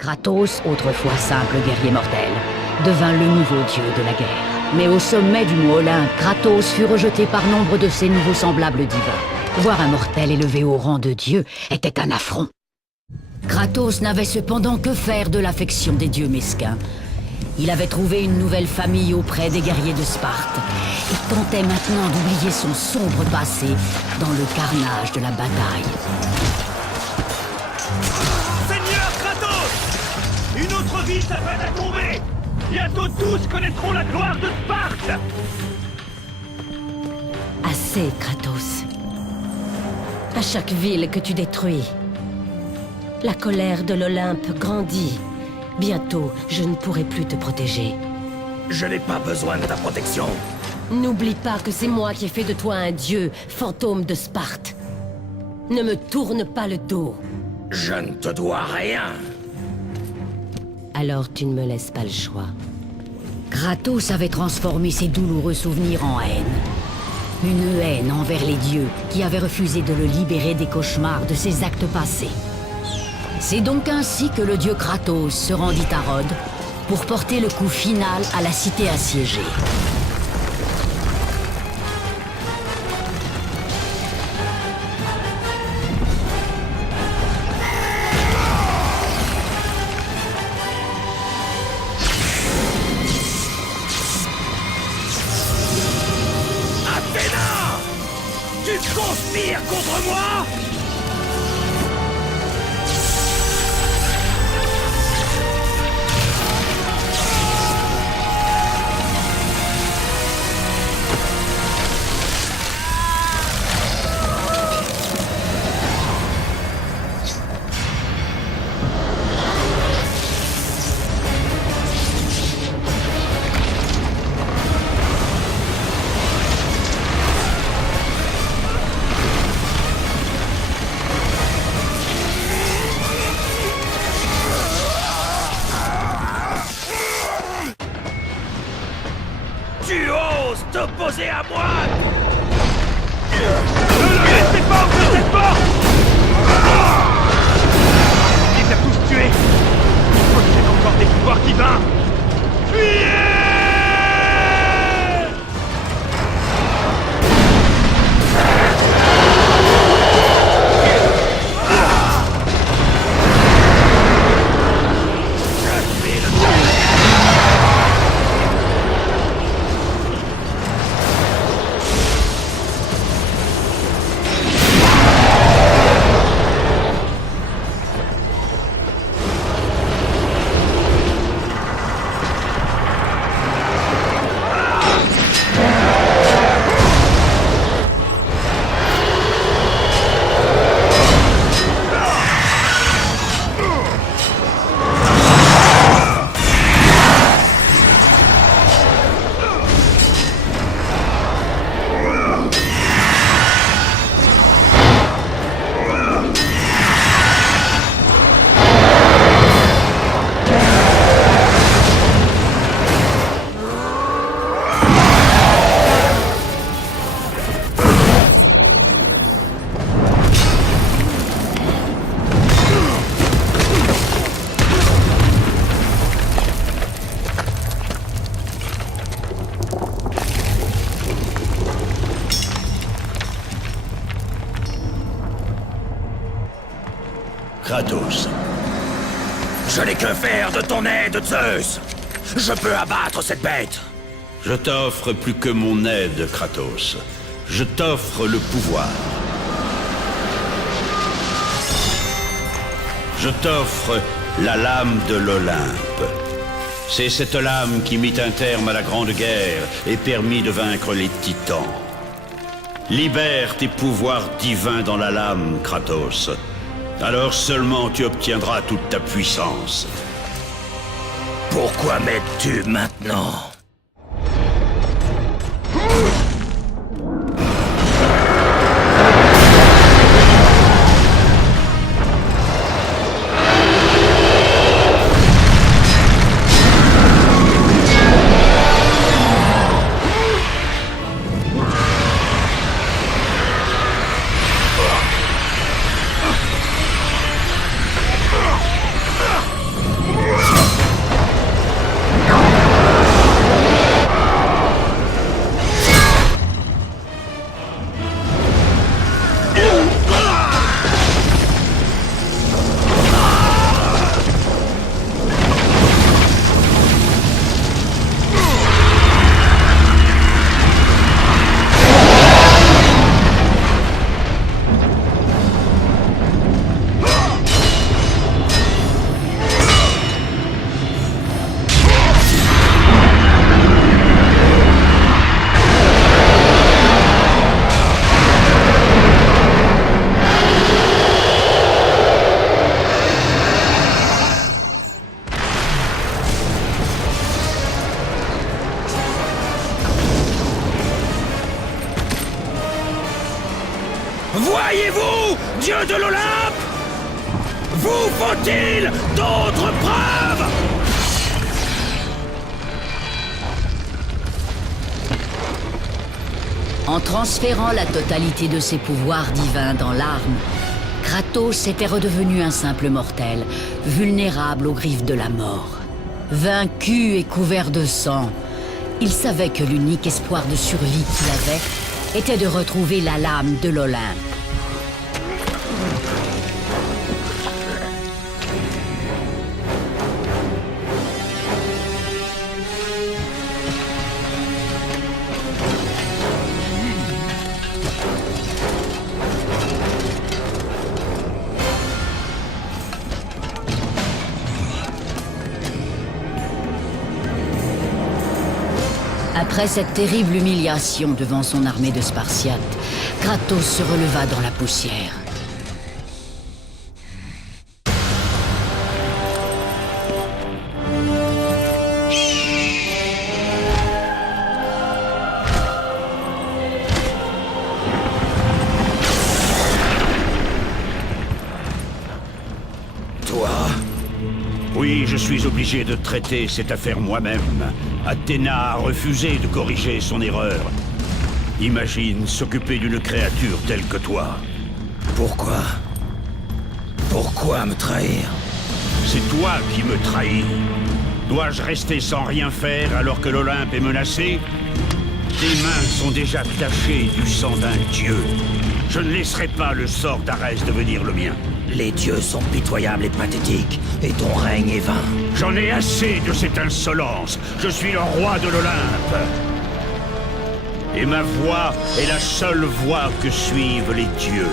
Kratos, autrefois simple guerrier mortel, devint le nouveau dieu de la guerre. Mais au sommet du mont Olympe, Kratos fut rejeté par nombre de ses nouveaux semblables divins. Voir un mortel élevé au rang de dieu était un affront. Kratos n'avait cependant que faire de l'affection des dieux mesquins. Il avait trouvé une nouvelle famille auprès des guerriers de Sparte et tentait maintenant d'oublier son sombre passé dans le carnage de la bataille. Seigneur Kratos! Une autre ville s'apprête à tomber! Bientôt tous connaîtront la gloire de Sparte! Assez, Kratos. À chaque ville que tu détruis, la colère de l'Olympe grandit. Bientôt, je ne pourrai plus te protéger. Je n'ai pas besoin de ta protection. N'oublie pas que c'est moi qui ai fait de toi un dieu, fantôme de Sparte. Ne me tourne pas le dos. Je ne te dois rien. Alors tu ne me laisses pas le choix. Kratos avait transformé ses douloureux souvenirs en haine. Une haine envers les dieux qui avaient refusé de le libérer des cauchemars de ses actes passés. C'est donc ainsi que le dieu Kratos se rendit à Rhodes pour porter le coup final à la cité assiégée. Athéna! Tu conspires contre moi? Tu oses t'opposer à moi? Ne le laissez pas ouvrir cette porte! Il les a tous tués! Il possède encore des pouvoirs divins! Fuyez! Kratos. Je n'ai que faire de ton aide, Zeus! Je peux abattre cette bête! Je t'offre plus que mon aide, Kratos. Je t'offre le pouvoir. Je t'offre la lame de l'Olympe. C'est cette lame qui mit un terme à la Grande Guerre et permit de vaincre les Titans. Libère tes pouvoirs divins dans la lame, Kratos. Alors seulement tu obtiendras toute ta puissance. Pourquoi m'aides-tu maintenant? Voyez-vous, dieu de l'Olympe? Vous faut-il d'autres preuves? En transférant la totalité de ses pouvoirs divins dans l'arme, Kratos était redevenu un simple mortel, vulnérable aux griffes de la mort. Vaincu et couvert de sang, il savait que l'unique espoir de survie qu'il avait était de retrouver la lame de l'Olympe. Après cette terrible humiliation devant son armée de Spartiates, Kratos se releva dans la poussière. Toi? Oui, je suis obligé de traiter cette affaire moi-même. Athéna a refusé de corriger son erreur. Imagine s'occuper d'une créature telle que toi. Pourquoi? Pourquoi me trahir? C'est toi qui me trahis. Dois-je rester sans rien faire alors que l'Olympe est menacé? Tes mains sont déjà tachées du sang d'un dieu. Je ne laisserai pas le sort d'Arès devenir le mien. Les dieux sont pitoyables et pathétiques, et ton règne est vain. J'en ai assez de cette insolence. Je suis le roi de l'Olympe. Et ma voix est la seule voix que suivent les dieux.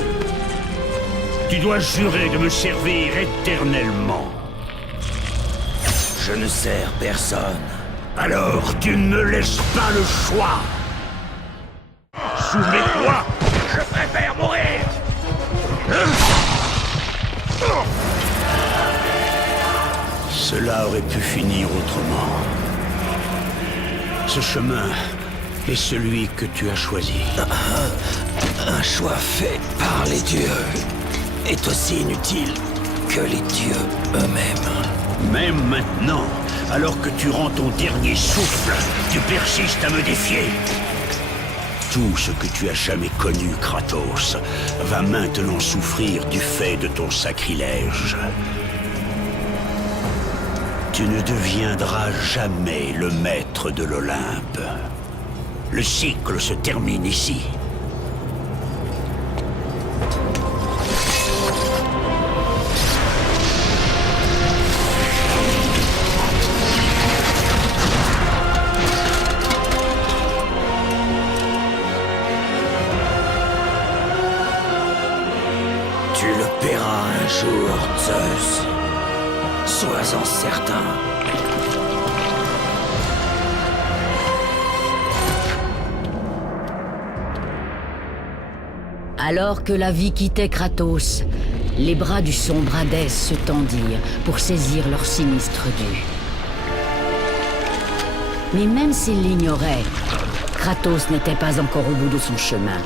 Tu dois jurer de me servir éternellement. Je ne sers personne. Alors tu ne me laisses pas le choix. Sous mes doigts, je préfère mourir. Cela aurait pu finir autrement. Ce chemin est celui que tu as choisi. Un choix fait par les dieux est aussi inutile que les dieux eux-mêmes. Même maintenant, alors que tu rends ton dernier souffle, tu persistes à me défier. Tout ce que tu as jamais connu, Kratos, va maintenant souffrir du fait de ton sacrilège. Tu ne deviendras jamais le maître de l'Olympe. Le cycle se termine ici. Tu le paieras un jour, Zeus. Sois-en certain. Alors que la vie quittait Kratos, les bras du sombre Hadès se tendirent pour saisir leur sinistre dû. Mais même s'il l'ignorait, Kratos n'était pas encore au bout de son chemin.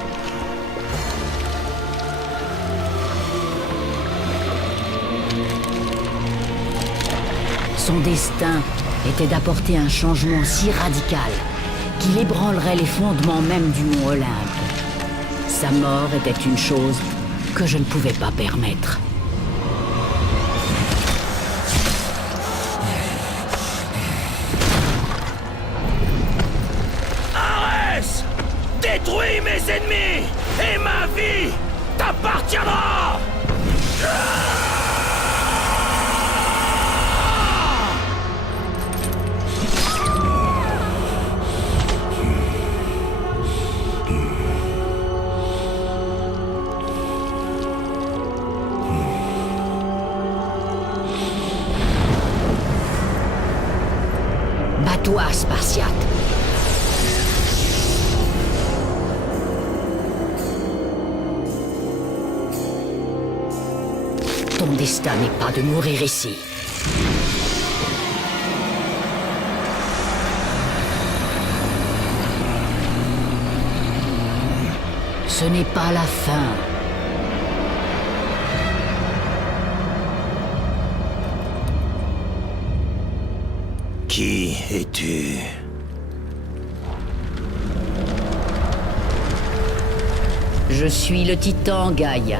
Son destin était d'apporter un changement si radical qu'il ébranlerait les fondements même du mont Olympe. Sa mort était une chose que je ne pouvais pas permettre. Arès! Détruis mes ennemis et ma vie t'appartiendra! Bats-toi, Spartiate. Ton destin n'est pas de mourir ici. Ce n'est pas la fin, Qui es-tu? Je suis le titan Gaïa,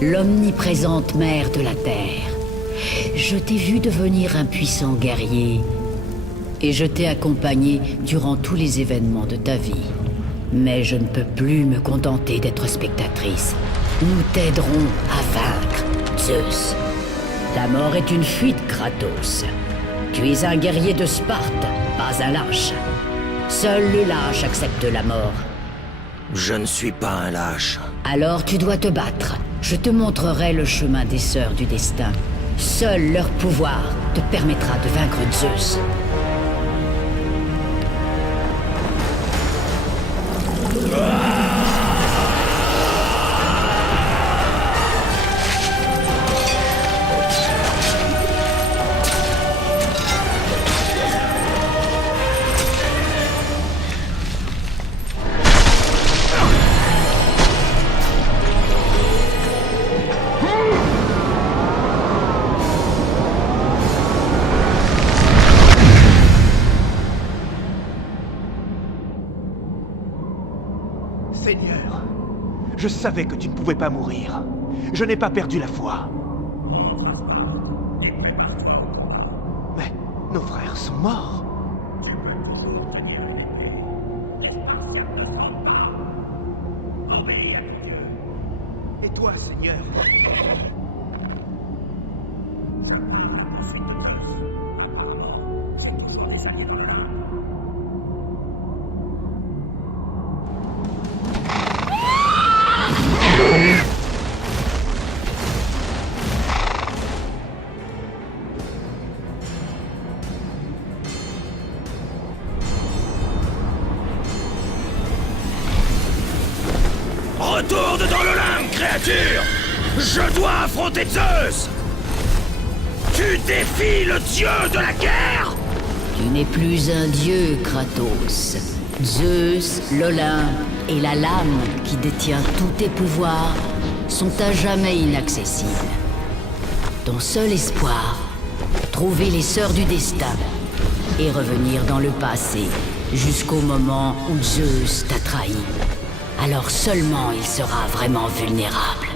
l'omniprésente mère de la Terre. Je t'ai vu devenir un puissant guerrier, et je t'ai accompagné durant tous les événements de ta vie. Mais je ne peux plus me contenter d'être spectatrice. Nous t'aiderons à vaincre Zeus. Ta mort est une fuite, Kratos. Tu es un guerrier de Sparte, pas un lâche. Seul le lâche accepte la mort. Je ne suis pas un lâche. Alors tu dois te battre. Je te montrerai le chemin des Sœurs du Destin. Seul leur pouvoir te permettra de vaincre Zeus. Seigneur, je savais que tu ne pouvais pas mourir. Je n'ai pas perdu la foi. Mais nos frères sont morts. Tu peux toujours tenir une épée. Les Spartiates ne sont pas. Obéis à ton Dieu. Et toi, Seigneur? Retourne dans l'Olympe, créature! Je dois affronter Zeus! Tu défies le dieu de la guerre! Tu n'es plus un dieu, Kratos. Zeus, l'Olympe et la lame qui détient tous tes pouvoirs sont à jamais inaccessibles. Ton seul espoir, trouver les Sœurs du Destin et revenir dans le passé jusqu'au moment où Zeus t'a trahi. Alors seulement il sera vraiment vulnérable.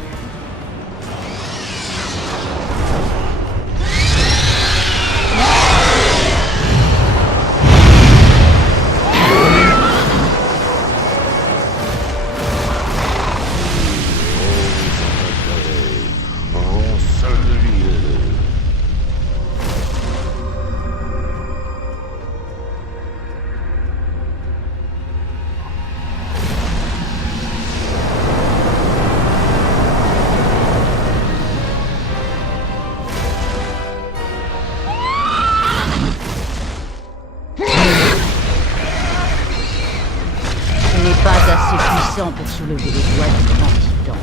Pas assez puissant pour soulever les doigts du grand titan.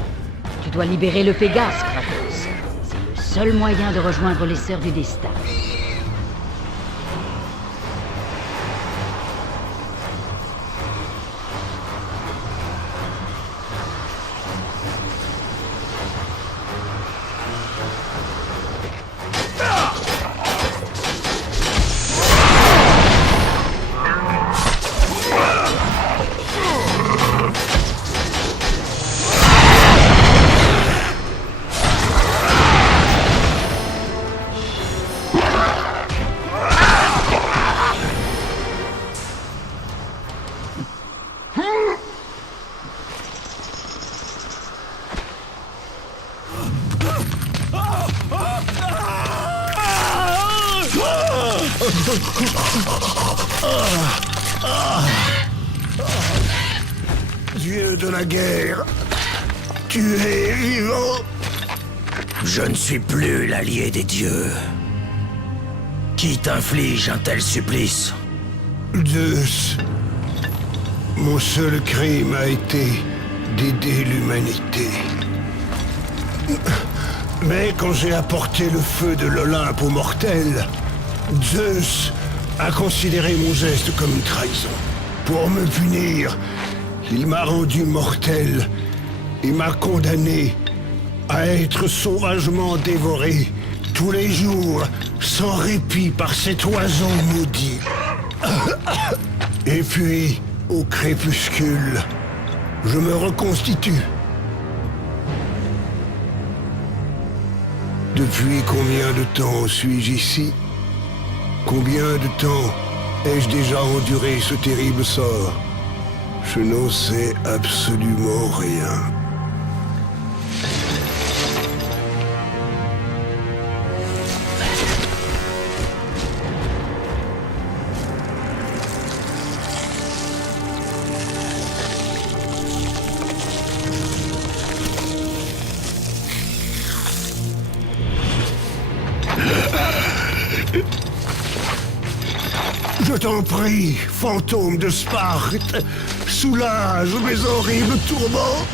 Tu dois libérer le Pégase, Kratos. C'est le seul moyen de rejoindre les Sœurs du Destin. Dieu de la guerre, tu es vivant. Je ne suis plus l'allié des dieux. Qui t'inflige un tel supplice? Zeus, mon seul crime a été d'aider l'humanité. Mais quand j'ai apporté le feu de l'Olympe aux mortels, Zeus a considéré mon geste comme une trahison. Pour me punir, il m'a rendu mortel et m'a condamné à être sauvagement dévoré tous les jours, sans répit par cet oiseau maudit. Et puis, au crépuscule, je me reconstitue. Depuis combien de temps suis-je ici? Combien de temps ai-je déjà enduré ce terrible sort? Je n'en sais absolument rien. Je t'en prie, fantôme de Sparte, soulage mes horribles tourments.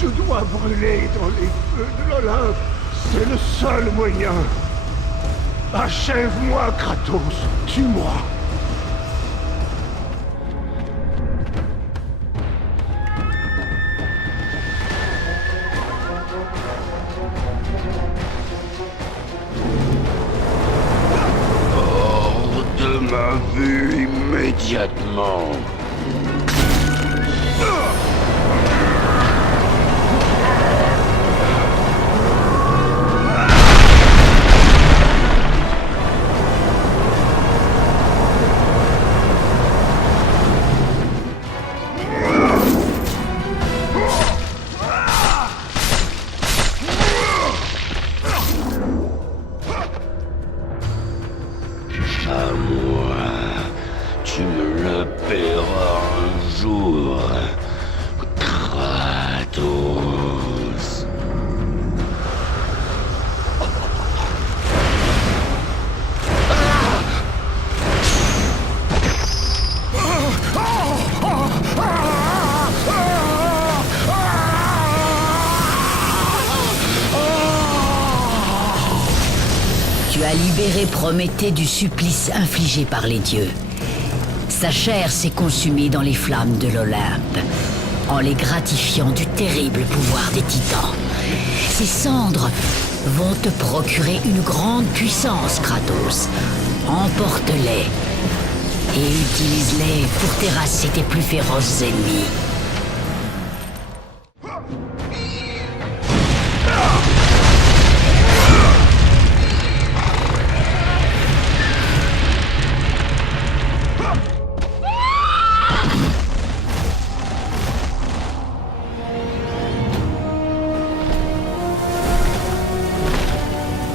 Je dois brûler dans les feux de l'Olympe. C'est le seul moyen. Achève-moi, Kratos. Tue-moi. Hors de ma vue immédiatement. À moi, tu me le paieras un jour, Kratos. Tu as libéré Prométhée du supplice infligé par les dieux. Sa chair s'est consumée dans les flammes de l'Olympe, en les gratifiant du terrible pouvoir des titans. Ces cendres vont te procurer une grande puissance, Kratos. Emporte-les et utilise-les pour terrasser tes plus féroces ennemis.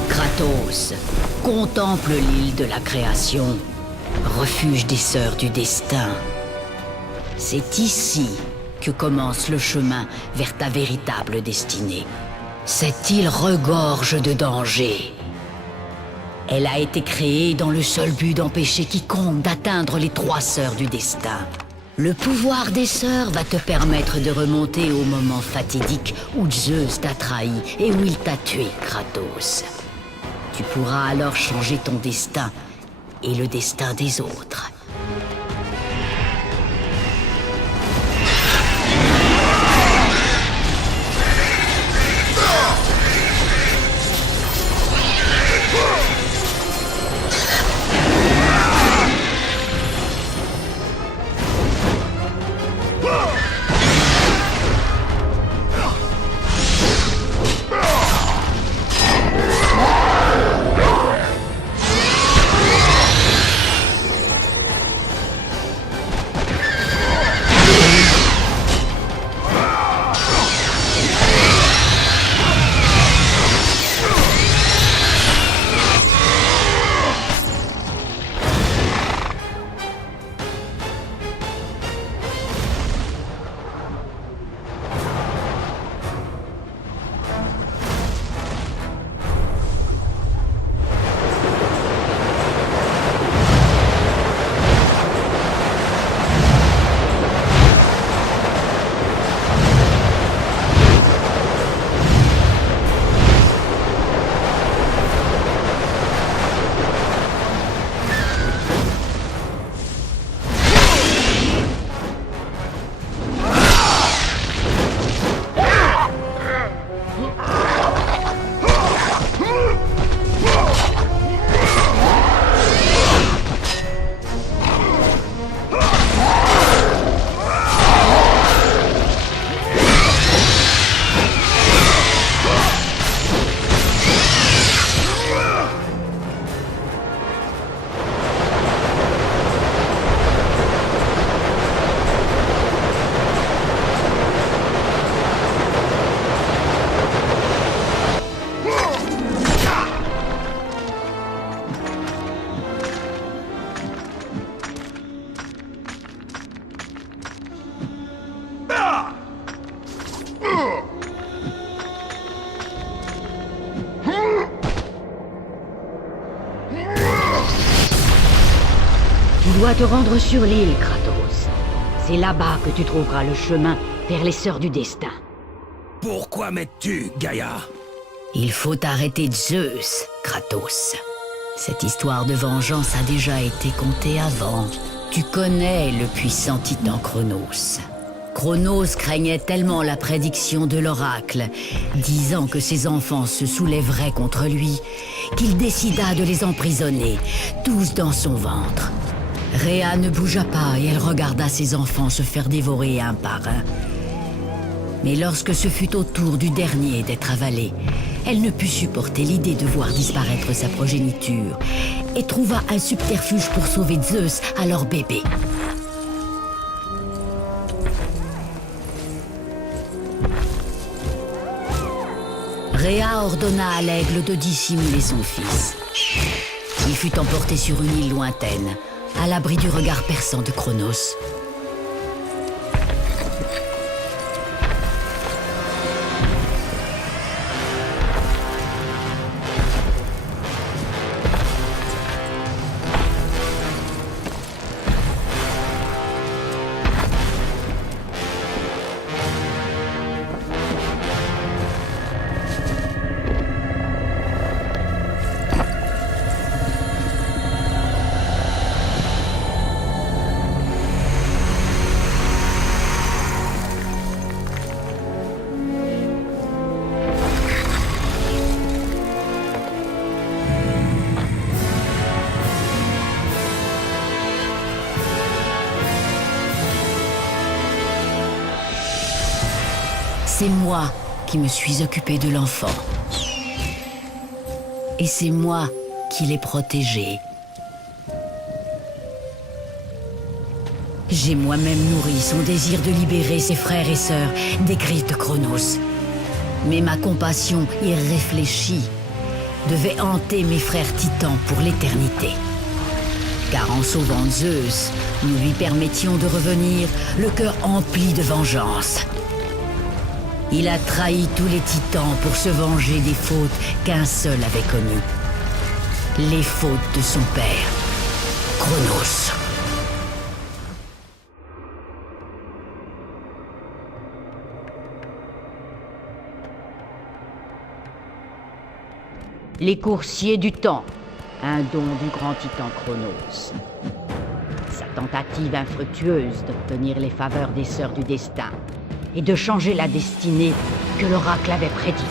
Kratos contemple l'île de la création, refuge des sœurs du destin. C'est ici que commence le chemin vers ta véritable destinée. Cette île regorge de dangers. Elle a été créée dans le seul but d'empêcher quiconque d'atteindre les trois sœurs du destin. Le pouvoir des sœurs va te permettre de remonter au moment fatidique où Zeus t'a trahi et où il t'a tué, Kratos. Tu pourras alors changer ton destin et le destin des autres. dois te rendre sur l'île, Kratos. C'est là-bas que tu trouveras le chemin vers les Sœurs du Destin. Pourquoi m'aides-tu, Gaïa? Il faut arrêter Zeus, Kratos. Cette histoire de vengeance a déjà été contée avant. Tu connais le puissant titan Cronos. Cronos craignait tellement la prédiction de l'oracle, disant que ses enfants se soulèveraient contre lui, qu'il décida de les emprisonner, tous dans son ventre. Rhea ne bougea pas et elle regarda ses enfants se faire dévorer un par un. Mais lorsque ce fut au tour du dernier d'être avalé, elle ne put supporter l'idée de voir disparaître sa progéniture et trouva un subterfuge pour sauver Zeus à leur bébé. Rhea ordonna à l'aigle de dissimuler son fils. Il fut emporté sur une île lointaine, à l'abri du regard perçant de Cronos. C'est moi qui me suis occupé de l'enfant. Et c'est moi qui l'ai protégé. J'ai moi-même nourri son désir de libérer ses frères et sœurs des griffes de Cronos. Mais ma compassion irréfléchie devait hanter mes frères titans pour l'éternité. Car en sauvant Zeus, nous lui permettions de revenir le cœur empli de vengeance. Il a trahi tous les titans pour se venger des fautes qu'un seul avait connues. Les fautes de son père, Cronos. Les coursiers du temps, un don du grand titan Cronos. Sa tentative infructueuse d'obtenir les faveurs des Sœurs du Destin et de changer la destinée que l'oracle avait prédite.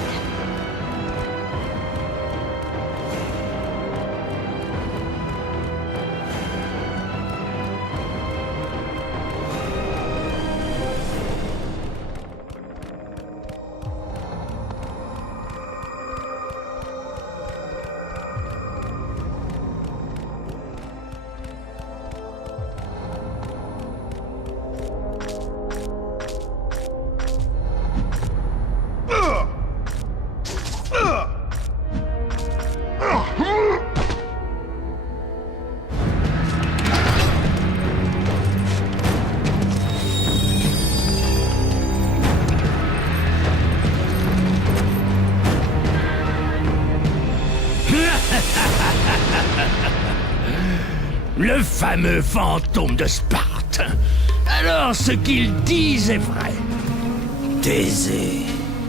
Le fameux fantôme de Sparte. Alors, ce qu'ils disent est vrai. Thésée.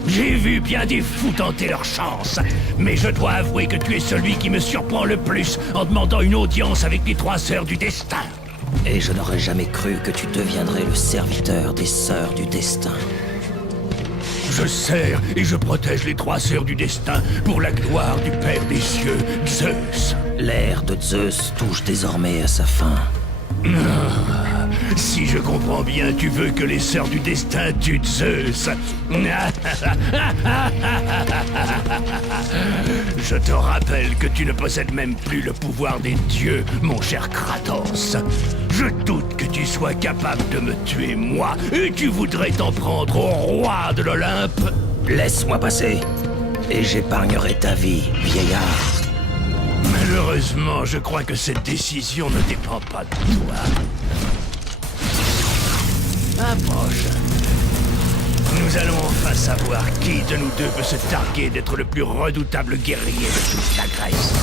J'ai vu bien des fous tenter leur chance, mais je dois avouer que tu es celui qui me surprend le plus en demandant une audience avec les 3 Sœurs du Destin. Et je n'aurais jamais cru que tu deviendrais le serviteur des Sœurs du Destin. Je sers et je protège les 3 Sœurs du Destin pour la gloire du Père des cieux, Zeus. L'ère de Zeus touche désormais à sa fin. Si je comprends bien, tu veux que les Sœurs du Destin tuent Zeus. Je te rappelle que tu ne possèdes même plus le pouvoir des dieux, mon cher Kratos. Je doute que tu sois capable de me tuer, moi, et tu voudrais t'en prendre au roi de l'Olympe. Laisse-moi passer, et j'épargnerai ta vie, vieillard. Malheureusement, je crois que cette décision ne dépend pas de toi. Approche. Nous allons enfin savoir qui de nous deux peut se targuer d'être le plus redoutable guerrier de toute la Grèce.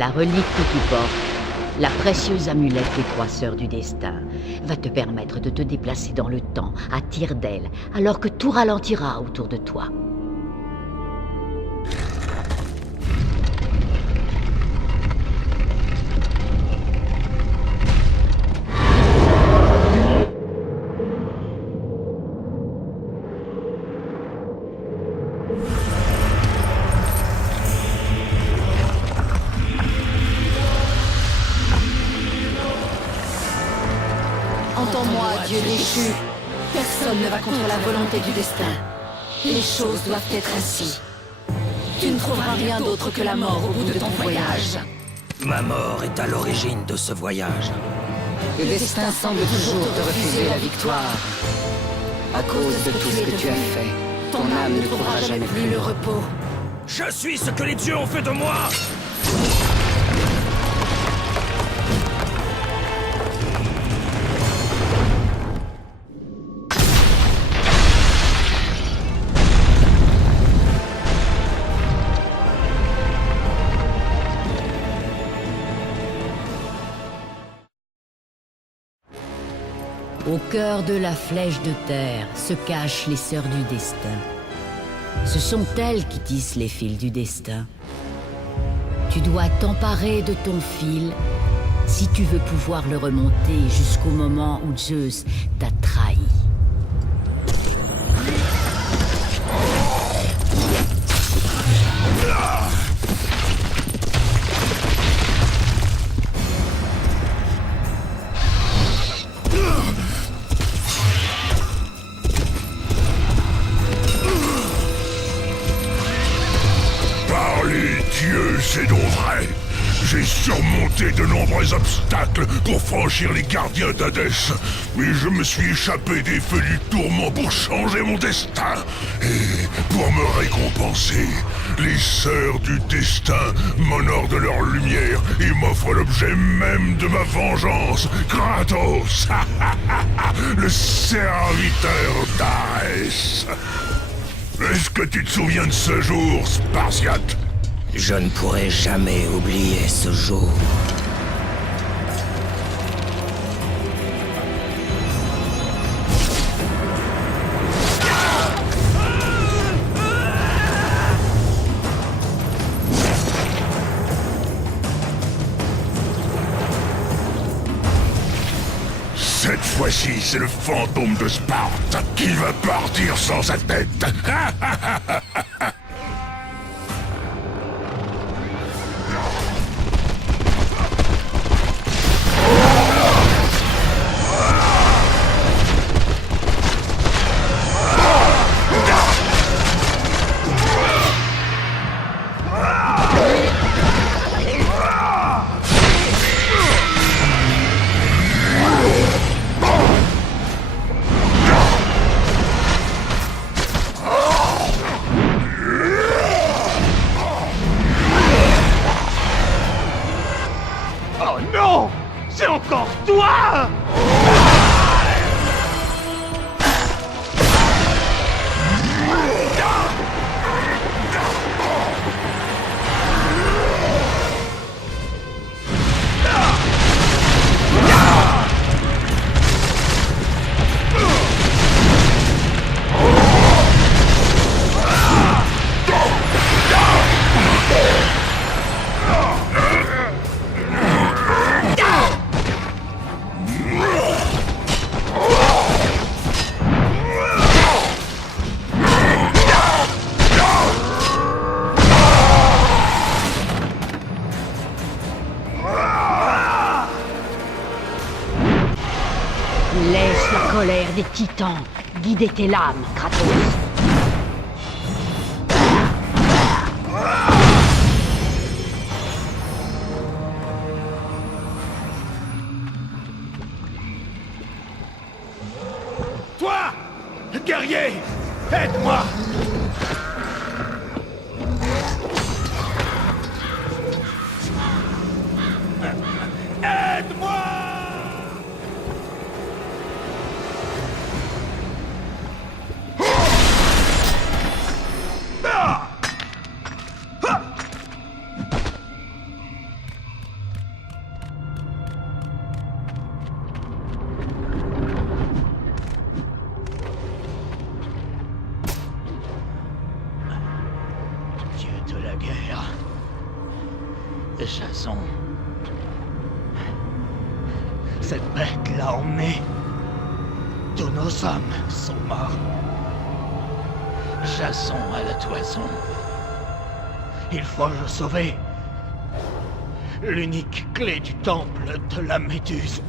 La relique que tu portes, la précieuse amulette des trois sœurs du destin, va te permettre de te déplacer dans le temps, à tire d'aile, alors que tout ralentira autour de toi. Entends-moi, Dieu déchu. Personne ne va contre la volonté du destin. Les choses doivent être ainsi. Tu ne trouveras rien d'autre que la mort au bout de ton voyage. Ma mort est à l'origine de ce voyage. Le destin semble toujours te refuser la victoire. À cause de tout ce que tu as fait, ton âme ne trouvera jamais plus le repos. Je suis ce que les dieux ont fait de moi! Au cœur de la flèche de terre se cachent les sœurs du destin. Ce sont elles qui tissent les fils du destin. Tu dois t'emparer de ton fil si tu veux pouvoir le remonter jusqu'au moment où Zeus t'a trahi. C'est donc vrai. J'ai surmonté de nombreux obstacles pour franchir les gardiens d'Hadès, mais je me suis échappé des feux du tourment pour changer mon destin. Et pour me récompenser, les sœurs du destin m'honorent de leur lumière et m'offrent l'objet même de ma vengeance, Kratos, le serviteur d'Arès. Est-ce que tu te souviens de ce jour, Spartiate? Je ne pourrai jamais oublier ce jour. Cette fois-ci, c'est le fantôme de Sparte qui va partir sans sa tête. Oh non! C'est encore toi! Laisse la colère des titans guider tes lames, Kratos. Toi, guerrier, aide-moi! Aide-moi! Jason. Cette bête l'a emmené. Tous nos hommes sont morts. Jason à la toison. Il faut le sauver. L'unique clé du temple de la Méduse.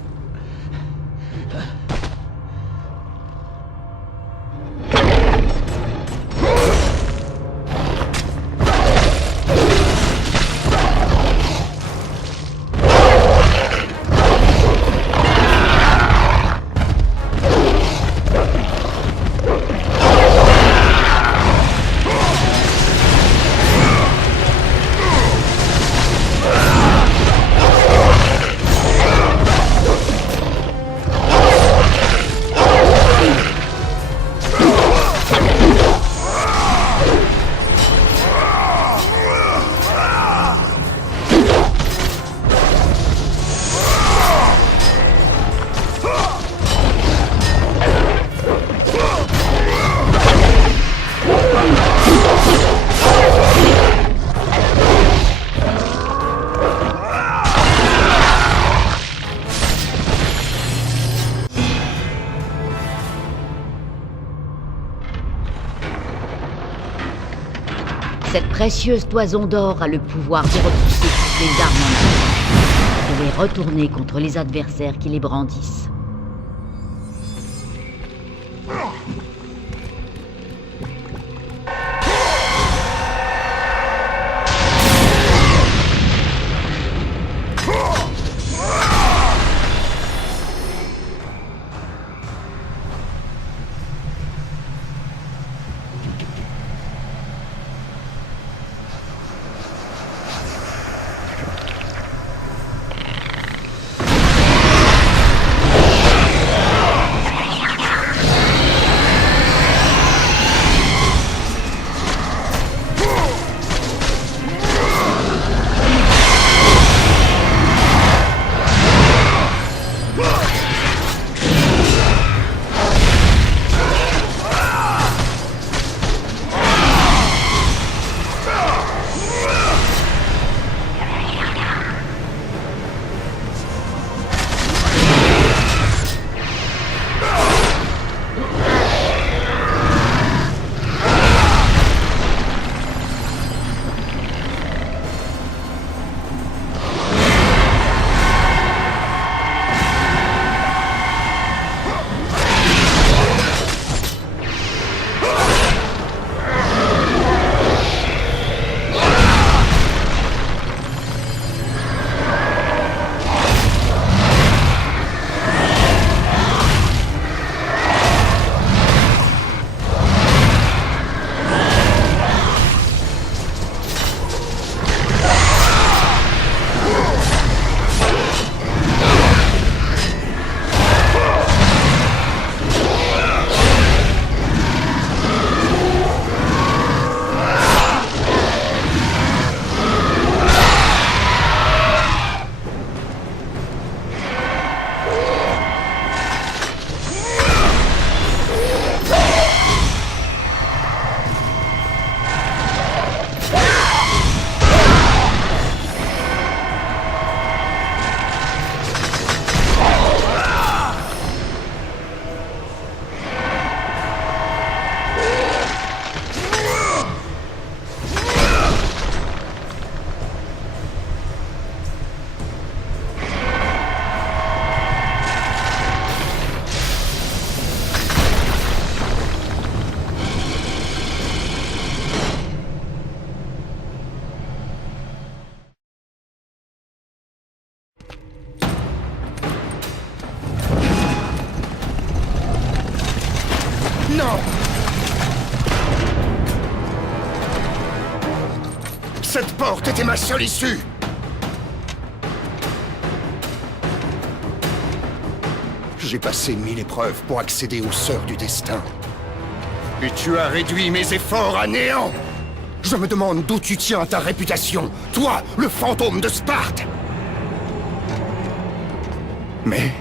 Cette précieuse toison d'or a le pouvoir de repousser toutes les armes en attaque et les retourner contre les adversaires qui les brandissent. Non! Cette porte était ma seule issue! J'ai passé 1000 épreuves pour accéder aux Sœurs du Destin. Et tu as réduit mes efforts à néant! Je me demande d'où tu tiens ta réputation, toi, le fantôme de Sparte! Mais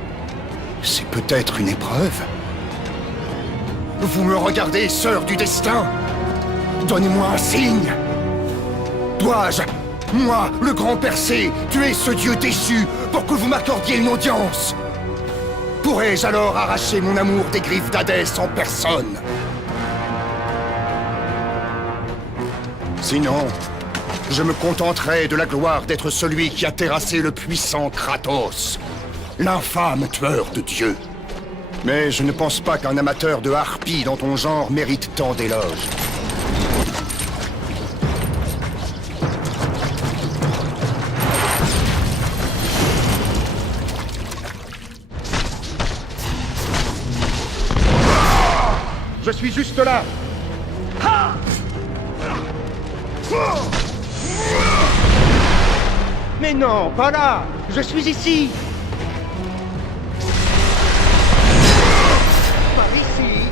c'est peut-être une épreuve. Vous me regardez, Sœurs du Destin? Donnez-moi un signe! Dois-je Moi, le grand Persée, tuer ce dieu déchu pour que vous m'accordiez une audience. Pourrais-je alors arracher mon amour des griffes d'Hadès en personne? Sinon, je me contenterai de la gloire d'être celui qui a terrassé le puissant Kratos, l'infâme tueur de dieux. Mais je ne pense pas qu'un amateur de harpies dans ton genre mérite tant d'éloges. Je suis juste là. Mais non, pas là! Je suis ici! Par ici!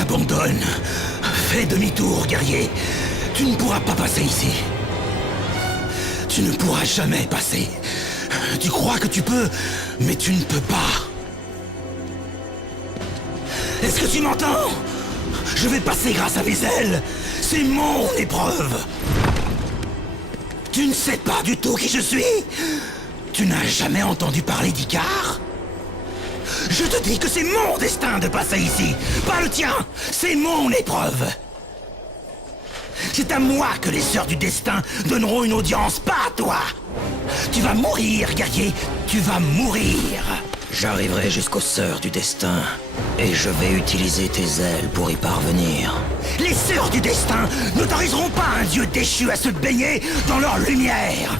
Abandonne. Fais demi-tour, guerrier. Tu ne pourras pas passer ici. Tu ne pourras jamais passer. Tu crois que tu peux, mais tu ne peux pas. Est-ce que tu m'entends? Je vais passer grâce à mes ailes. C'est mon épreuve. Tu ne sais pas du tout qui je suis? Tu n'as jamais entendu parler d'Icare? Je te dis que c'est mon destin de passer ici, pas le tien. C'est mon épreuve. C'est à moi que les Sœurs du Destin donneront une audience, pas à toi. Tu vas mourir, guerrier. Tu vas mourir. J'arriverai jusqu'aux Sœurs du Destin, et je vais utiliser tes ailes pour y parvenir. Les Sœurs du Destin n'autoriseront pas un dieu déchu à se baigner dans leur lumière.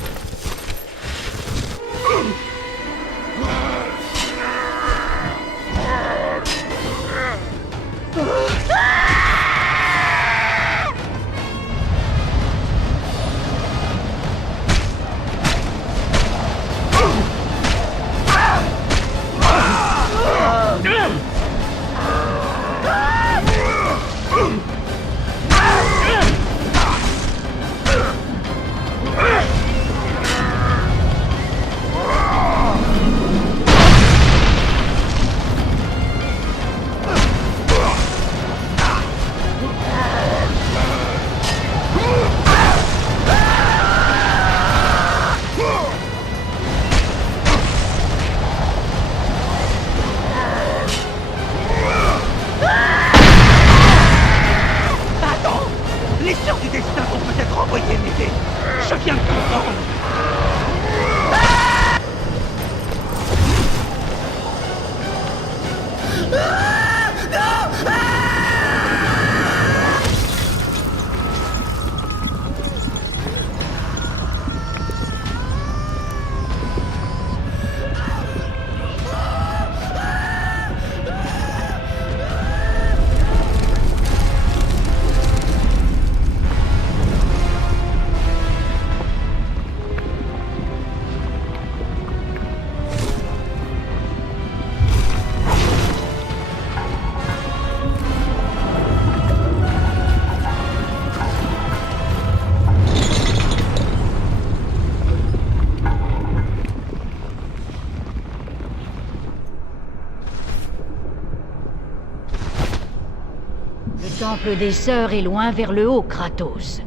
temple des sœurs est loin vers le haut, Kratos.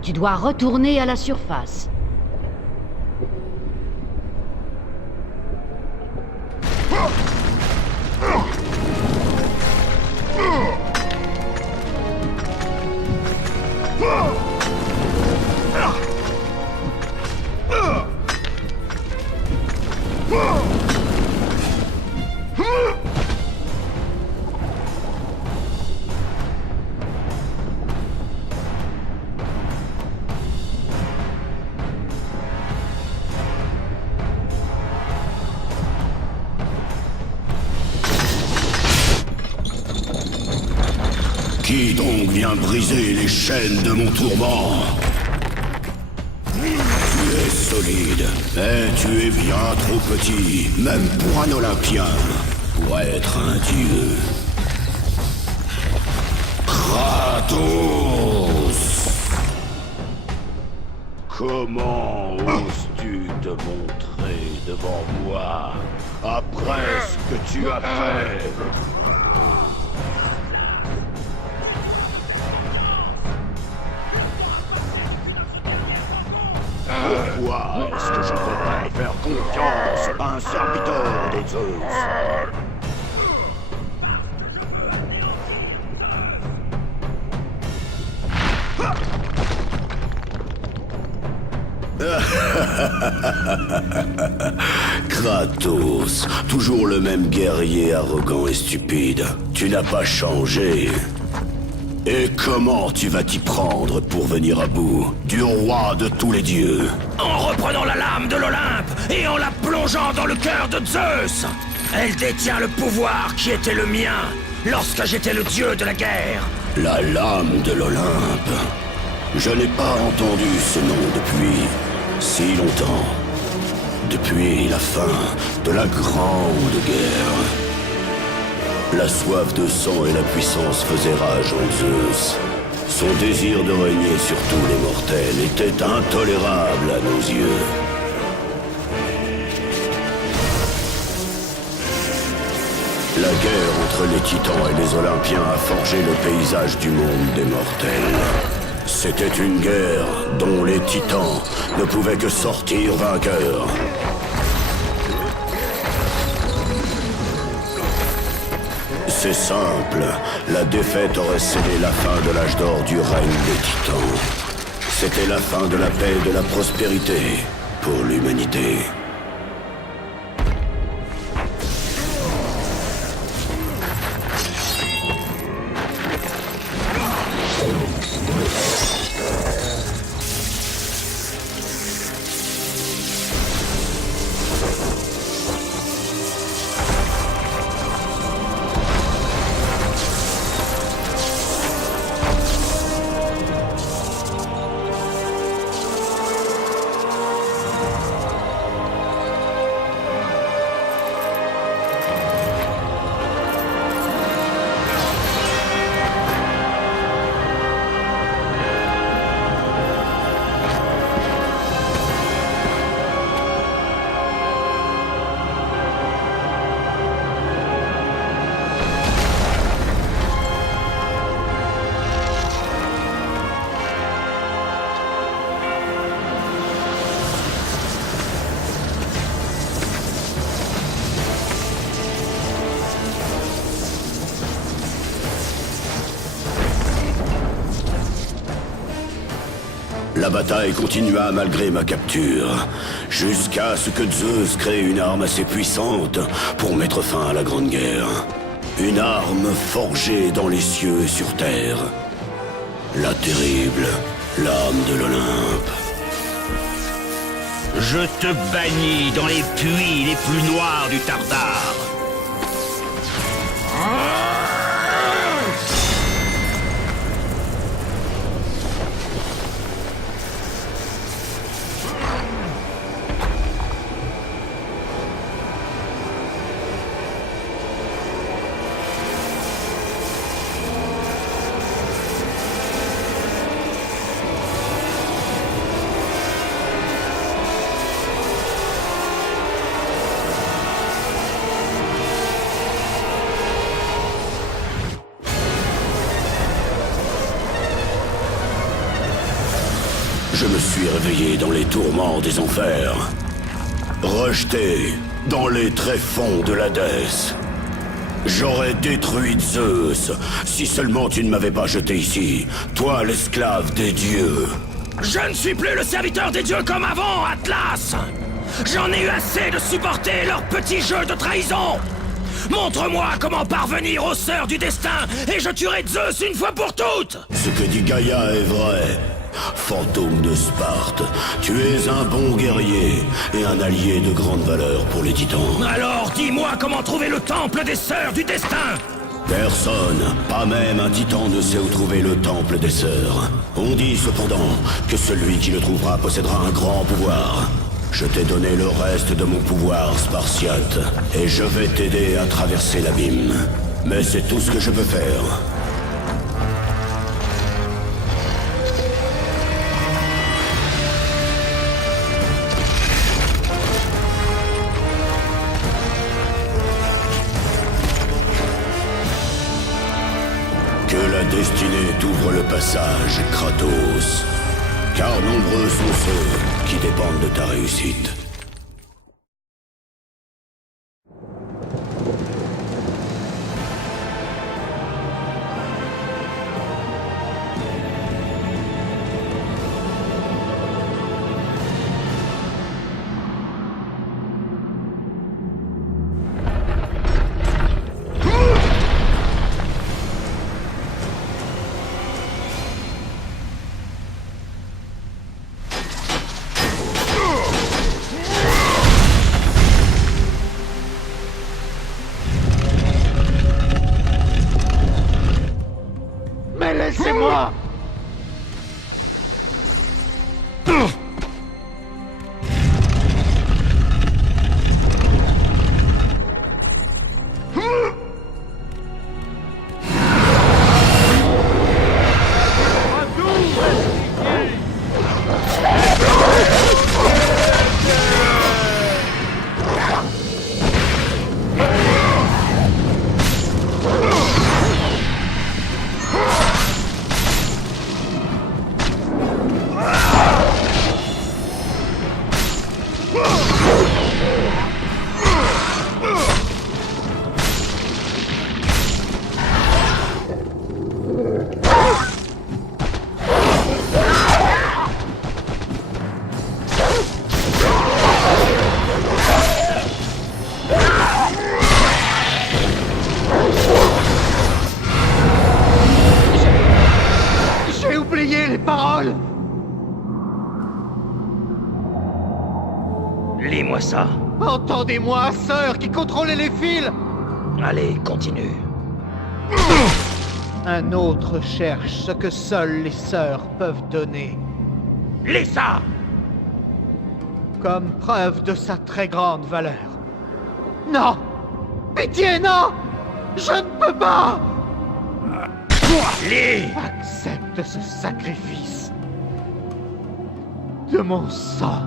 Tu dois retourner à la surface. Qui donc vient briser les chaînes de mon tourment? Tu es solide, mais tu es bien trop petit, même pour un Olympien, pour être un dieu. Kratos! Comment oses-tu te montrer devant moi après ce que tu as fait? Pourquoi est-ce que je devrais faire confiance à un serviteur de Zeus? Kratos, toujours le même guerrier arrogant et stupide. Tu n'as pas changé. Et comment tu vas t'y prendre pour venir à bout du roi de tous les dieux? En reprenant la lame de l'Olympe et en la plongeant dans le cœur de Zeus. Elle détient le pouvoir qui était le mien lorsque j'étais le dieu de la guerre. La lame de l'Olympe. Je n'ai pas entendu ce nom depuis si longtemps. Depuis la fin de la Grande Guerre. La soif de sang et la puissance faisaient rage en Zeus. Son désir de régner sur tous les mortels était intolérable à nos yeux. La guerre entre les titans et les Olympiens a forgé le paysage du monde des mortels. C'était une guerre dont les titans ne pouvaient que sortir vainqueurs. C'est simple, la défaite aurait scellé la fin de l'âge d'or du règne des titans. C'était la fin de la paix et de la prospérité pour l'humanité. La bataille continua malgré ma capture, jusqu'à ce que Zeus crée une arme assez puissante pour mettre fin à la Grande Guerre. Une arme forgée dans les cieux et sur terre. La terrible lame de l'Olympe. Je te bannis dans les puits les plus noirs du Tartare. émerveillé dans les tourments des enfers. Rejeté dans les tréfonds de l'Hadès. J'aurais détruit Zeus, si seulement tu ne m'avais pas jeté ici, toi l'esclave des dieux. Je ne suis plus le serviteur des dieux comme avant, Atlas! J'en ai eu assez de supporter leur petit jeu de trahison! Montre-moi comment parvenir aux sœurs du destin, et je tuerai Zeus une fois pour toutes! Ce que dit Gaïa est vrai. Fantôme de Sparte, tu es un bon guerrier et un allié de grande valeur pour les titans. Alors dis-moi comment trouver le temple des sœurs du destin! Personne, pas même un titan ne sait où trouver le temple des sœurs. On dit cependant que celui qui le trouvera possédera un grand pouvoir. Je t'ai donné le reste de mon pouvoir, Spartiate, et je vais t'aider à traverser l'abîme. Mais c'est tout ce que je peux faire. Que la destinée t'ouvre le passage, Kratos. Car nombreux sont ceux qui dépendent de ta réussite. Mais laissez-moi! J'ai oublié les paroles! Lis-moi ça. Entendez-moi, sœur qui contrôlait les fils! Allez, continue. Un autre cherche ce que seules les sœurs peuvent donner, Lis ça! comme preuve de sa très grande valeur. Non! Pitié, non! Je ne peux pas! Lis! Accepte ce sacrifice de mon sang.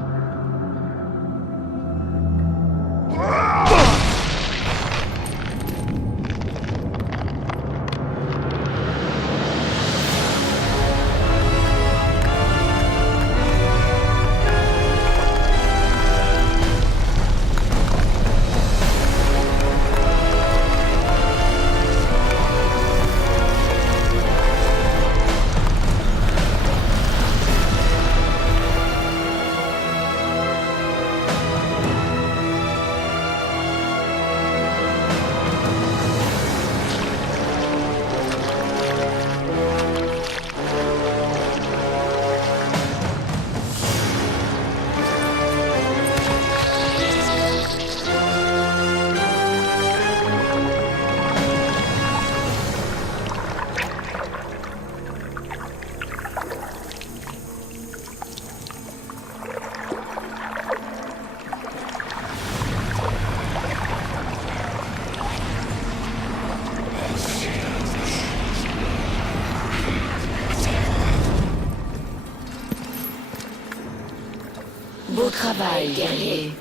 Beau travail, guerrier.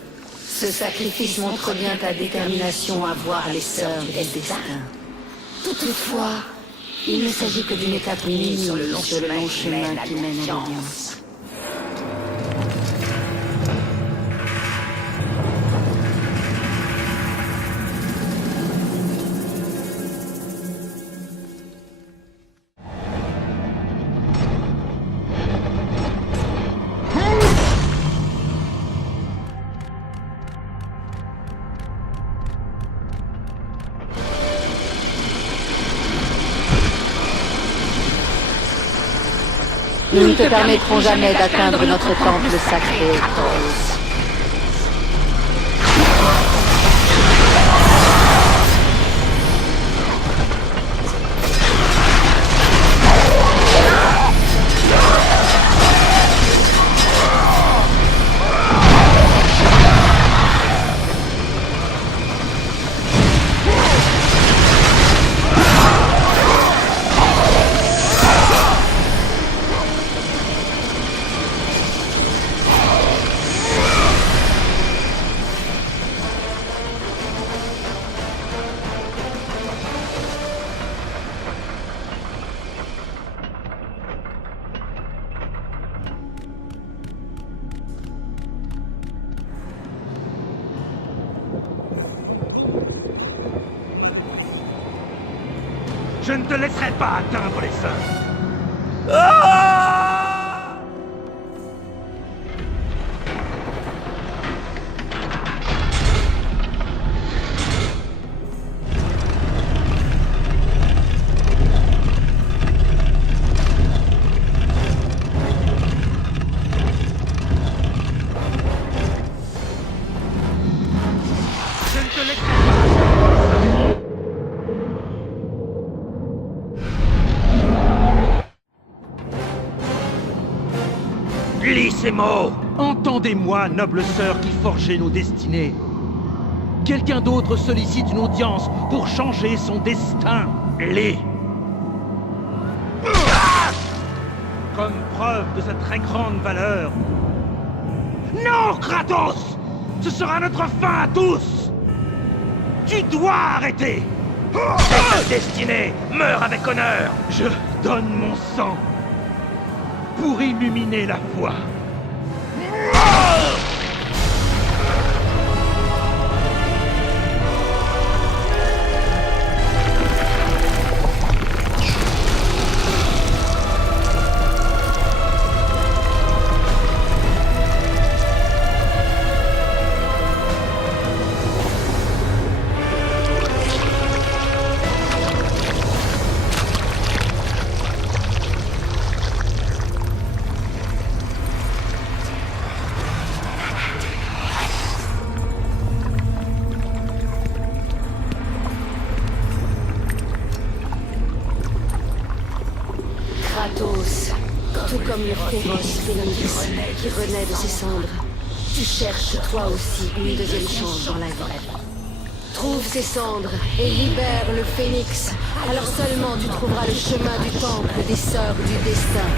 Ce sacrifice montre bien ta détermination à voir les sœurs du destin. Toutefois, il ne s'agit que d'une étape minime sur le long chemin qui mène à l'Alliance. Nous ne te permettrons jamais d'atteindre notre temple sacré, Taurus. Je ne te laisserai pas atteindre les saints. Je ne te laisserai pas. Lis ces mots! Entendez-moi, noble sœur qui forgeait nos destinées. Quelqu'un d'autre sollicite une audience pour changer son destin. Lis! Comme preuve de sa très grande valeur. Non, Kratos! Ce sera notre fin à tous! Tu dois arrêter! Ta destinée meurt avec honneur! Je donne mon sang pour illuminer la voie. Kratos, tout comme le féroce phénix qui renaît de ses cendres, tu cherches toi aussi une deuxième chance dans la vie. Trouve ces cendres et libère le phénix. Alors seulement tu trouveras le chemin du temple des sœurs du destin.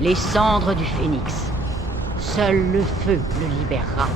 Les cendres du phénix. Seul le feu le libérera.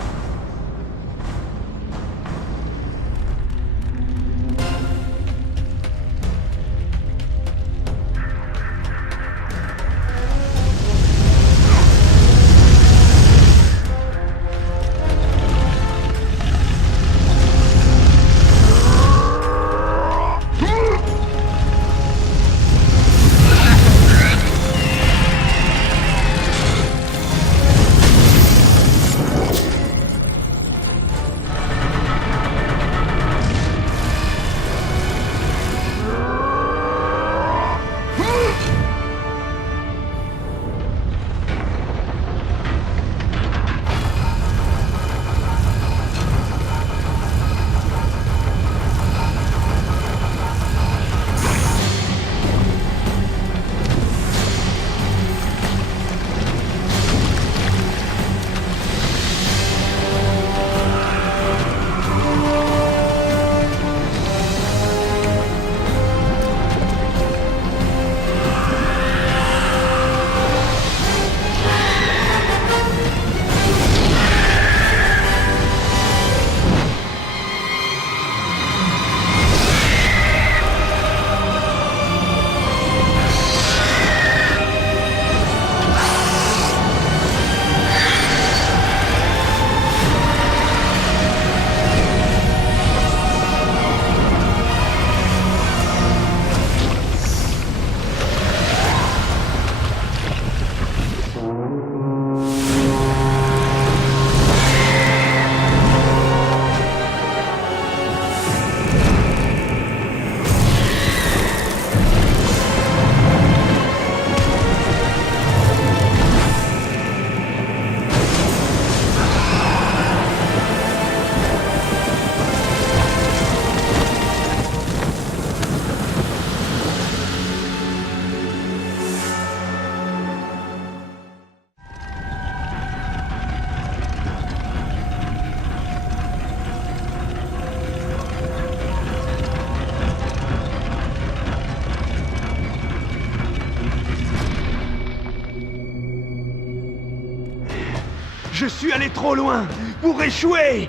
suis allé trop loin pour échouer.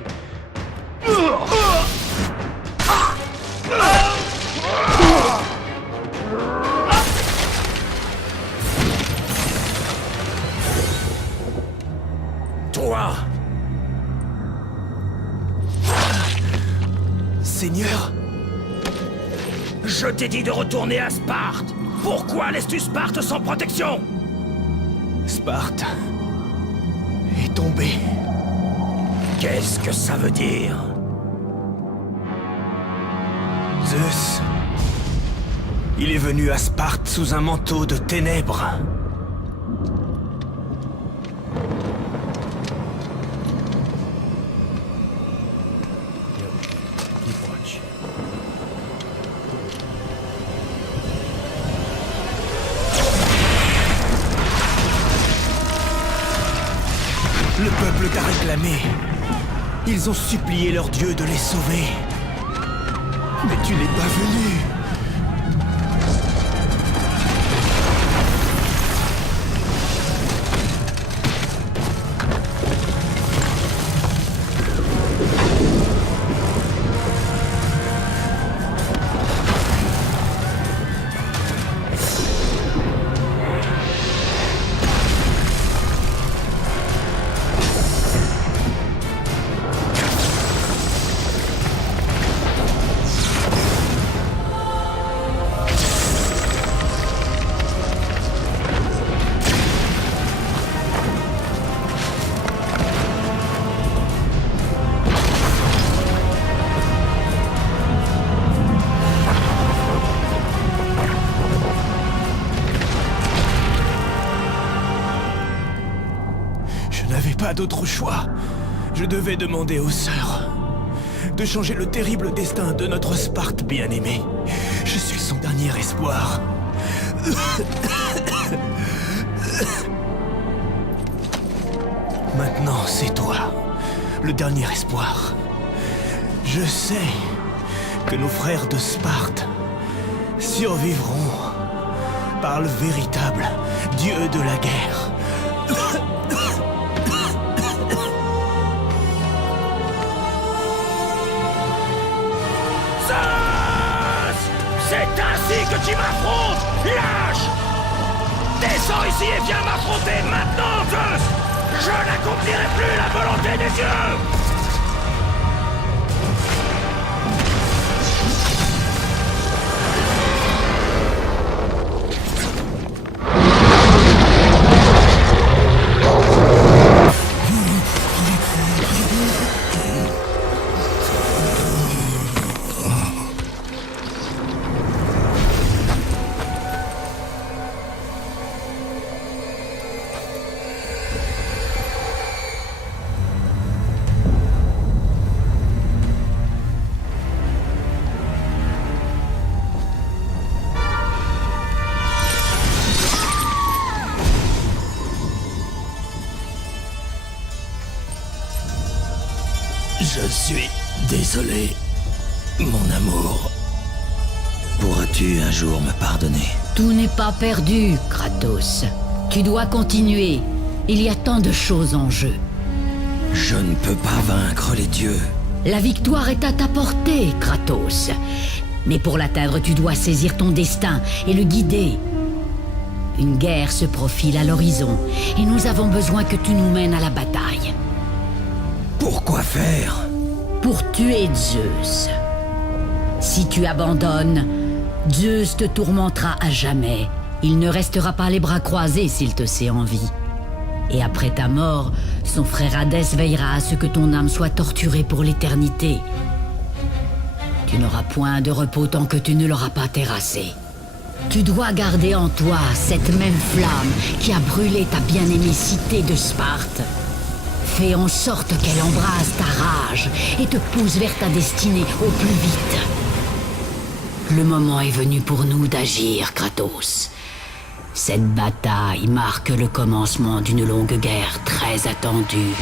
Toi! Seigneur? Je t'ai dit de retourner à Sparte! Pourquoi laisses-tu Sparte sans protection? Sparte est tombée. Qu'est-ce que ça veut dire? Zeus... Il est venu à Sparte sous un manteau de ténèbres. Le peuple t'a réclamé. Ils ont supplié leur dieu de les sauver. Mais tu n'es pas venu. Pas d'autre choix. Je devais demander aux sœurs de changer le terrible destin de notre Sparte bien-aimée. Je suis son dernier espoir. Maintenant, c'est toi, le dernier espoir. Je sais que nos frères de Sparte survivront par le véritable dieu de la guerre. C'est ainsi que tu m'affrontes, lâche! Descends ici et viens m'affronter maintenant, Zeus! Je n'accomplirai plus la volonté des dieux! Je suis désolé, mon amour. Pourras-tu un jour me pardonner? Tout n'est pas perdu, Kratos. Tu dois continuer. Il y a tant de choses en jeu. Je ne peux pas vaincre les dieux. La victoire est à ta portée, Kratos. Mais pour l'atteindre, tu dois saisir ton destin et le guider. Une guerre se profile à l'horizon, et nous avons besoin que tu nous mènes à la bataille. Pourquoi faire? Pour tuer Zeus. Si tu abandonnes, Zeus te tourmentera à jamais. Il ne restera pas les bras croisés s'il te sait en vie. Et après ta mort, son frère Hadès veillera à ce que ton âme soit torturée pour l'éternité. Tu n'auras point de repos tant que tu ne l'auras pas terrassé. Tu dois garder en toi cette même flamme qui a brûlé ta bien-aimée cité de Sparte. Fais en sorte qu'elle embrase ta rage et te pousse vers ta destinée au plus vite. Le moment est venu pour nous d'agir, Kratos. Cette bataille marque le commencement d'une longue guerre très attendue.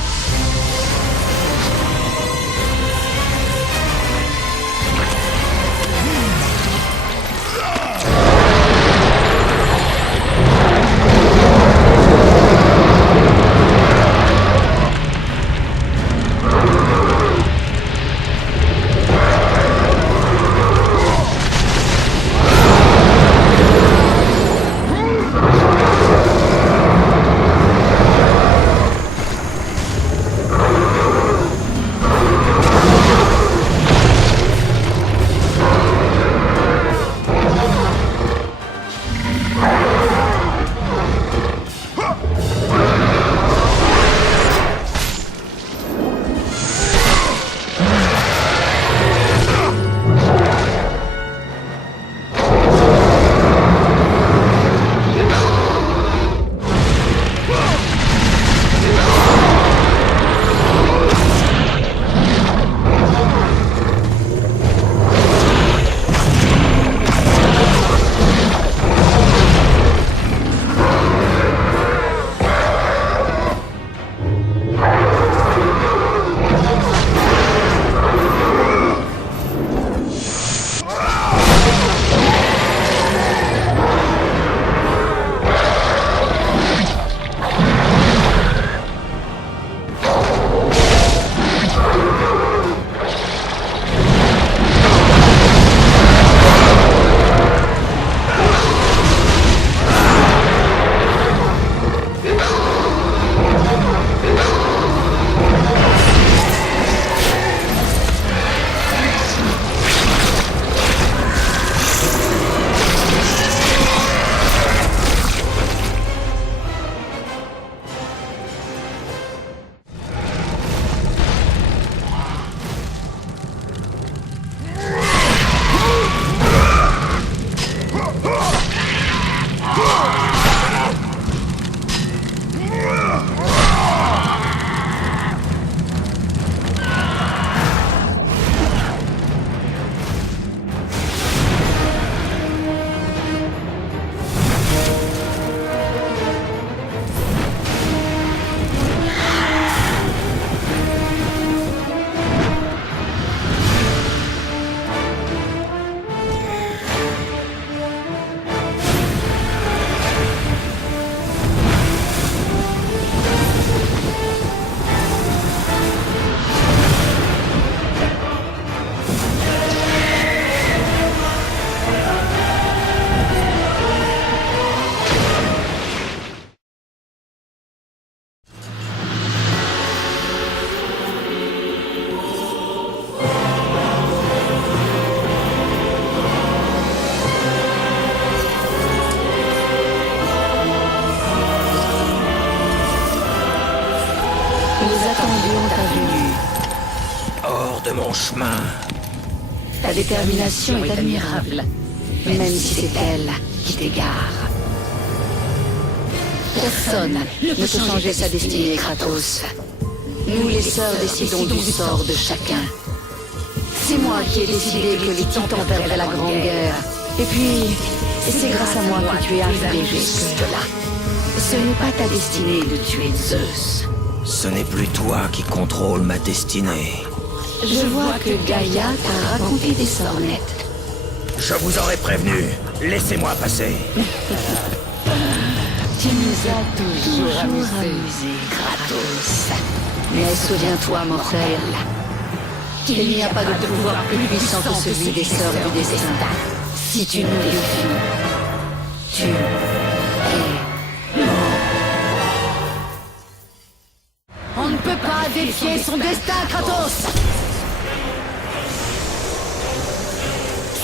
ta venue. Hors de mon chemin. Ta détermination est admirable, même si c'est elle qui t'égare. Personne ne peut changer sa destinée, Kratos. Nous, les sœurs, décidons du sort de chacun. C'est moi qui ai décidé que les Titans perdraient la Grande Guerre. Et puis, c'est grâce à moi que tu es arrivé jusque-là. Ce n'est pas ta destinée de tuer Zeus. Ce n'est plus toi qui contrôle ma destinée. Je vois que Gaïa t'a raconté des sornettes. Je vous aurais prévenu. Laissez-moi passer. Tu nous as toujours amusés, Kratos. Mais souviens-toi, mortel, qu'il n'y a pas de pouvoir plus puissant que celui des sœurs du destin. Si tu nous défies, tu es mort. On ne peut pas défier son destin, Kratos!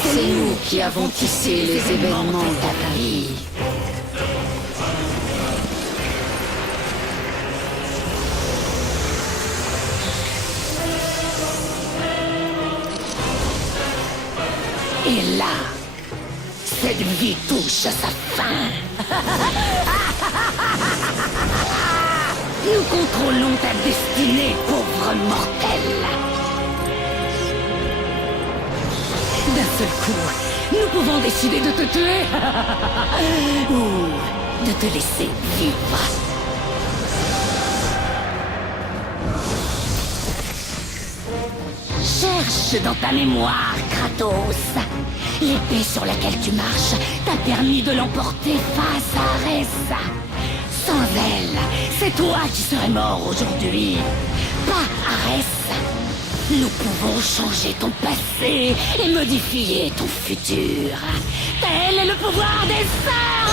C'est nous qui avons tissé les événements de ta vie. Et là, cette vie touche à sa fin. Nous contrôlons ta destinée, pauvre mortel. D'un seul coup, nous pouvons décider de te tuer ou de te laisser vivre. Cherche dans ta mémoire, Kratos. L'épée sur laquelle tu marches t'a permis de l'emporter face à Arès. Sans elle, c'est toi qui serais mort aujourd'hui, pas Arès. Nous pouvons changer ton passé et modifier ton futur. Tel est le pouvoir des sœurs.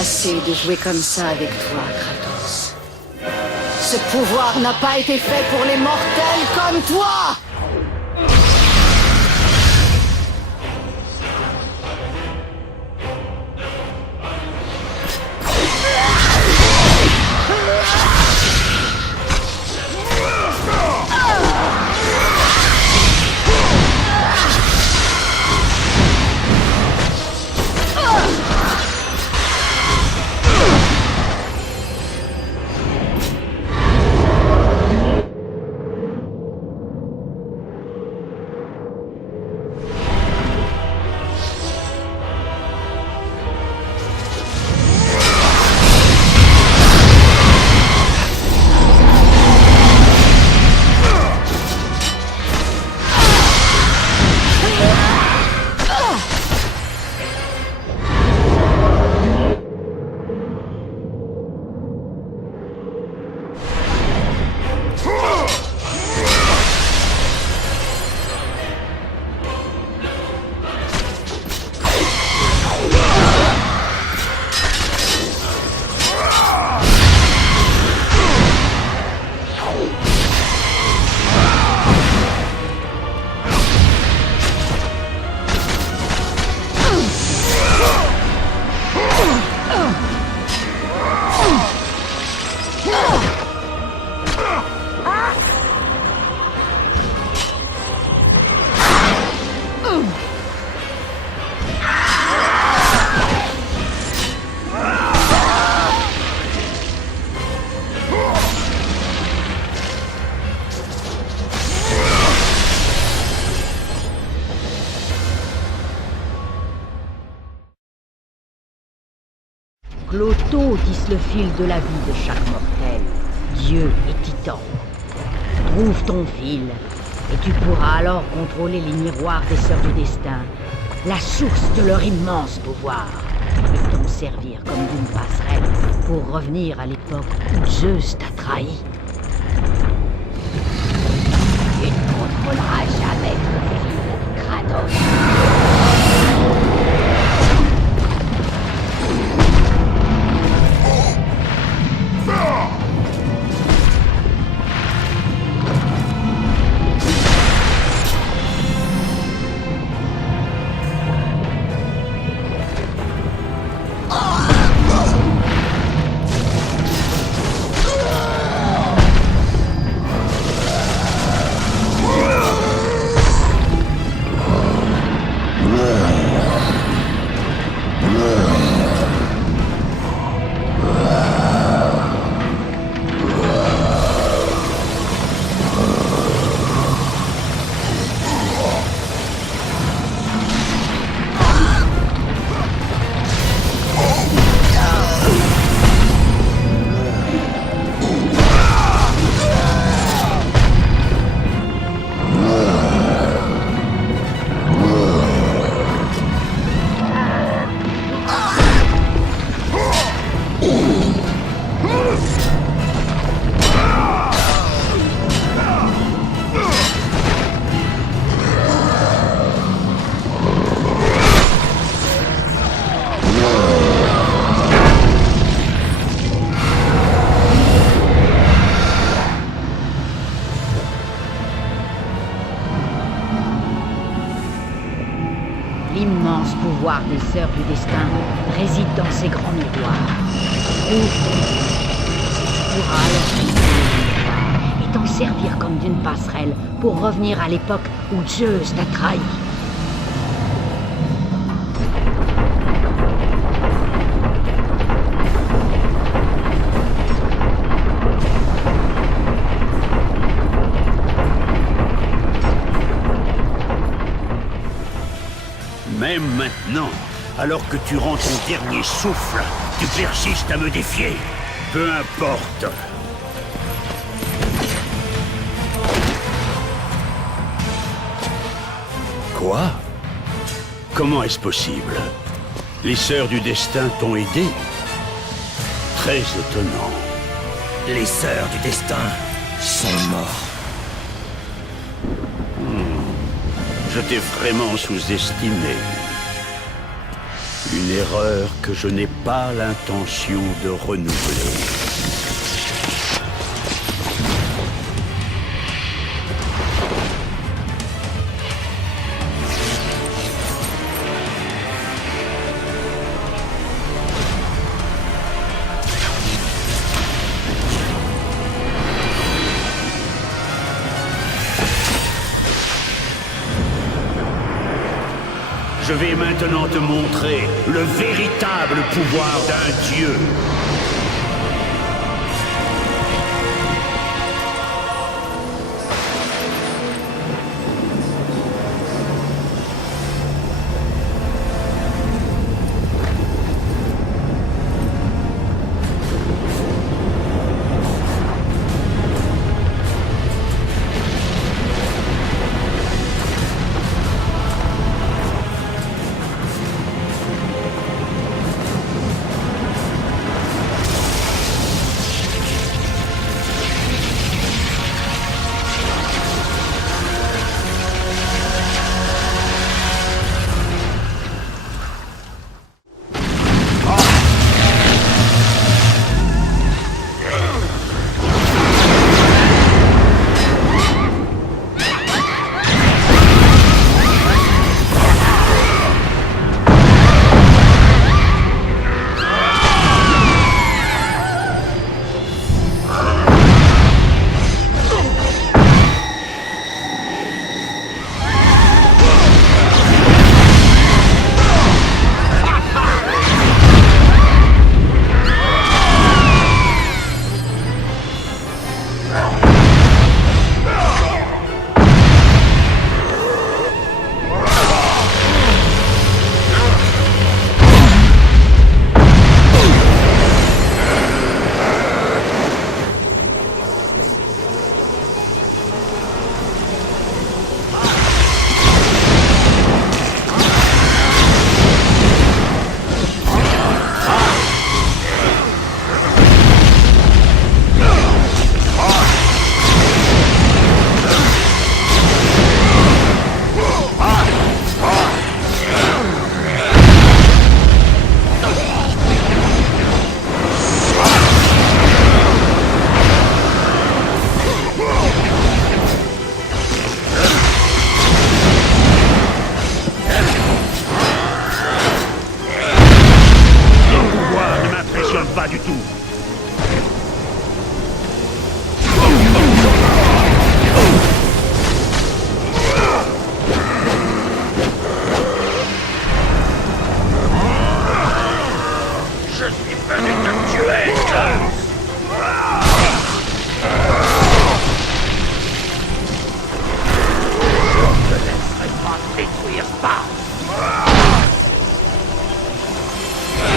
Assez de jouer comme ça avec toi, Kratos. Ce pouvoir n'a pas été fait pour les mortels comme toi! Cloto tisse le fil de la vie de chaque mortel, dieu et titan. Trouve ton fil, et tu pourras alors contrôler les miroirs des Sœurs du Destin, la source de leur immense pouvoir, et t'en servir comme d'une passerelle pour revenir à l'époque où Zeus t'a trahi. Tu ne contrôleras jamais ton fil, Kratos. L'immense pouvoir des Sœurs du Destin réside dans ces grands miroirs. Ouvre ton fil. Tu pourras alors visiter les miroirs et t'en servir comme d'une passerelle pour revenir à l'époque où Zeus t'a trahi. Même maintenant, alors que tu rends ton dernier souffle, tu persistes à me défier. Peu importe. Quoi? Comment est-ce possible? Les Sœurs du Destin t'ont aidé? Très étonnant. Les Sœurs du Destin sont morts. Je t'ai vraiment sous-estimé. Une erreur que je n'ai pas l'intention de renouveler. Je vais maintenant te montrer le véritable pouvoir d'un dieu. tout. Je suis venu te tuer, Zeus. Je ne te laisserai pas détruire ça.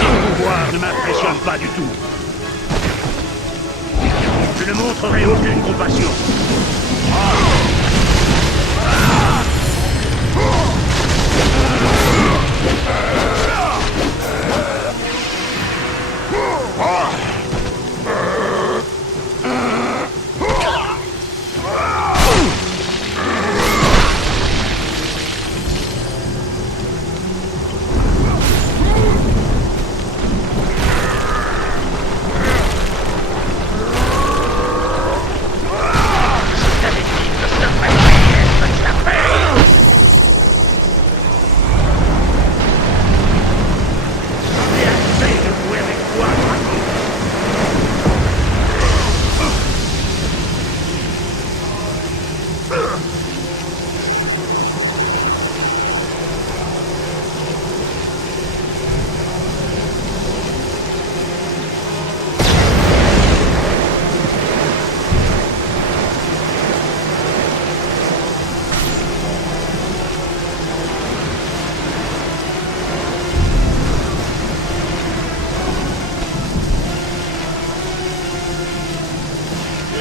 Ton pouvoir ne m'impressionne pas du tout. Je ne montrerai aucune compassion.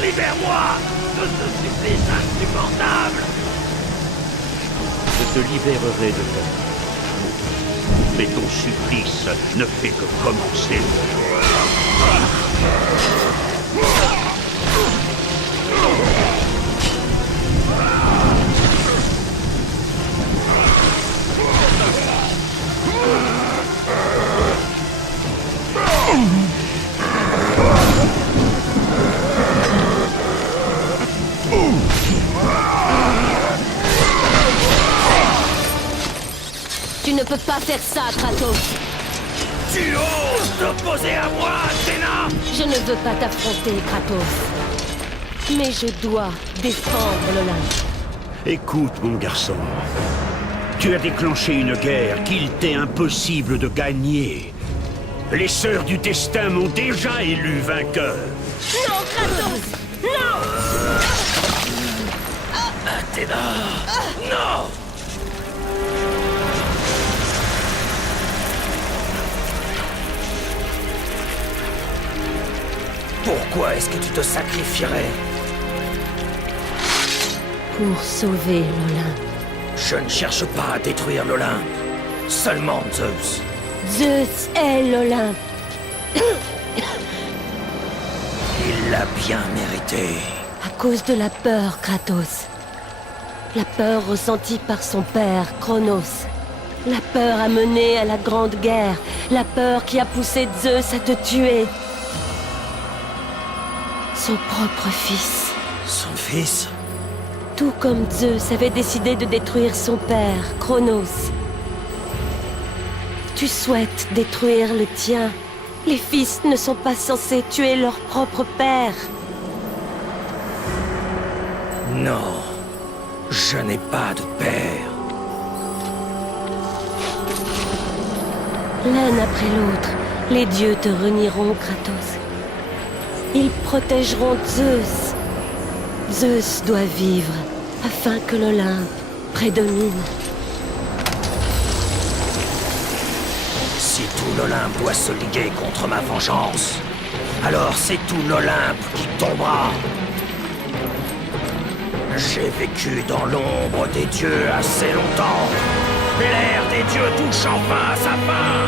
Libère-moi de ce supplice insupportable. Je te libérerai de toi. Mais ton supplice ne fait que commencer. Tu ne peux pas faire ça, Kratos. Tu oses t'opposer à moi, Athéna? Je ne veux pas t'affronter, Kratos. Mais je dois défendre l'Olympe. Écoute, mon garçon. Tu as déclenché une guerre qu'il t'est impossible de gagner. Les Sœurs du Destin m'ont déjà élu vainqueur. Non, Kratos! Non! Athéna! Non! Pourquoi est-ce que tu te sacrifierais? Pour sauver l'Olympe. Je ne cherche pas à détruire l'Olympe. Seulement Zeus. Zeus est l'Olympe. Il l'a bien mérité. À cause de la peur, Kratos. La peur ressentie par son père, Cronos. La peur à mener à la Grande Guerre. La peur qui a poussé Zeus à te tuer. Son propre fils. Son fils? Tout comme Zeus avait décidé de détruire son père, Cronos. Tu souhaites détruire le tien. Les fils ne sont pas censés tuer leur propre père. Non. Je n'ai pas de père. L'un après l'autre, les dieux te renieront, Kratos. Ils protégeront Zeus. Zeus doit vivre, afin que l'Olympe prédomine. Si tout l'Olympe doit se liguer contre ma vengeance, alors c'est tout l'Olympe qui tombera. J'ai vécu dans l'ombre des dieux assez longtemps. Et l'ère des dieux touche enfin à sa fin.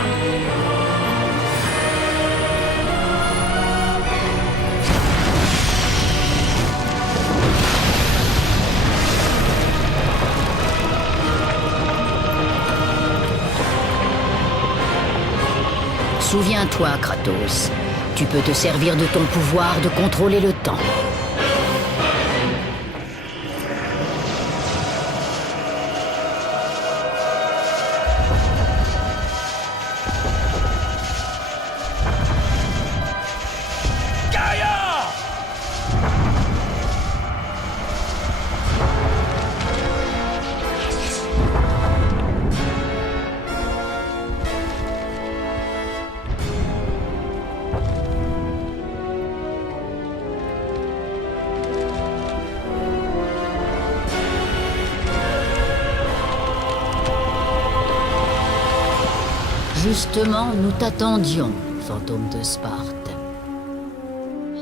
Souviens-toi, Kratos. Tu peux te servir de ton pouvoir de contrôler le temps. Justement, nous t'attendions, fantôme de Sparte.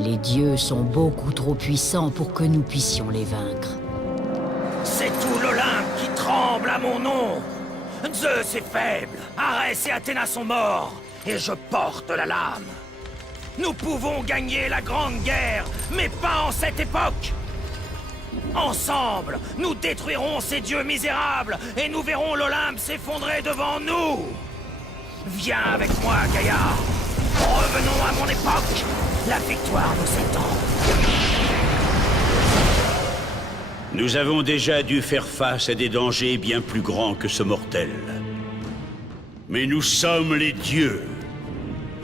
Les dieux sont beaucoup trop puissants pour que nous puissions les vaincre. C'est tout l'Olympe qui tremble à mon nom. Zeus est faible, Arès et Athéna sont morts, et je porte la lame. Nous pouvons gagner la grande guerre, mais pas en cette époque. Ensemble, nous détruirons ces dieux misérables, et nous verrons l'Olympe s'effondrer devant nous. Viens avec moi, Gaïa. Revenons à mon époque. La victoire nous attend. Nous avons déjà dû faire face à des dangers bien plus grands que ce mortel. Mais nous sommes les dieux.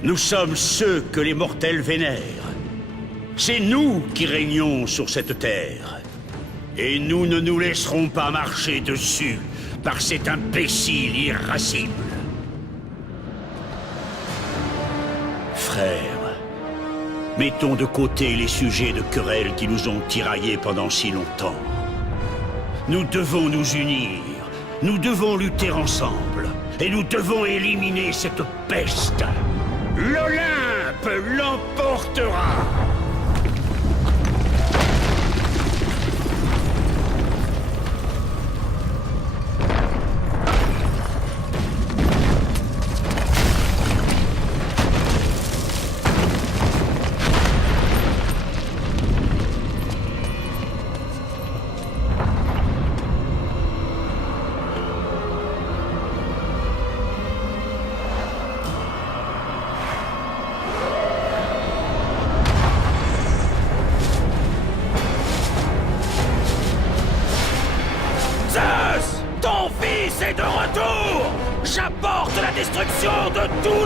Nous sommes ceux que les mortels vénèrent. C'est nous qui régnons sur cette terre. Et nous ne nous laisserons pas marcher dessus par cet imbécile irascible. Frères, mettons de côté les sujets de querelle qui nous ont tiraillés pendant si longtemps. Nous devons nous unir, nous devons lutter ensemble, et nous devons éliminer cette peste. L'Olympe l'emportera! Zeus, ton fils est de retour. J'apporte la destruction de tout